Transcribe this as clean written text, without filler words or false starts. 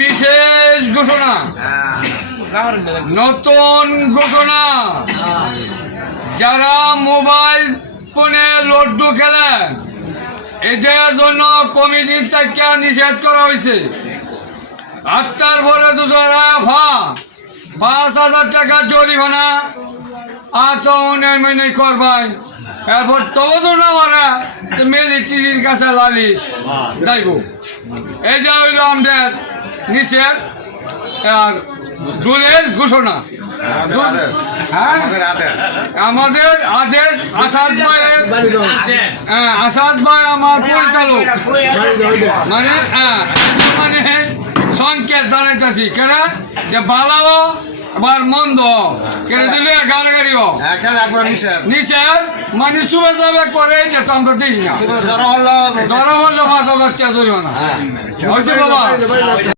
বিশেষ ঘোষণা, নতুন ঘোষণা। যারা মোবাইল ফোনে লড্ডু খেলে এদের জন্য কমিটির থেকে নিষেধ করা হয়েছে। 8টার পরে দুজোড়া 5,000 টাকা জরিমানা আর মেনে করবাই। এরপর তবু না মারা মিলিটারির কাছে লালিশ যাইব। এটা হইল আমাদের নিষেধ আর দূরের ঘোষণা। আমাদের আদেশ আসাদ ভাই আমার পরিচালক, মানে মানে সংকেত জানাইতেছি কেন যে ভালো আবার মন্দ কেন দিলে গালাগাড়ি নিষেধ মানে চুবে যাবে করে যেটা আমরা দেখি না। ধরা হলো 5,000 টাকা জরিমানা হয়েছে বাবা।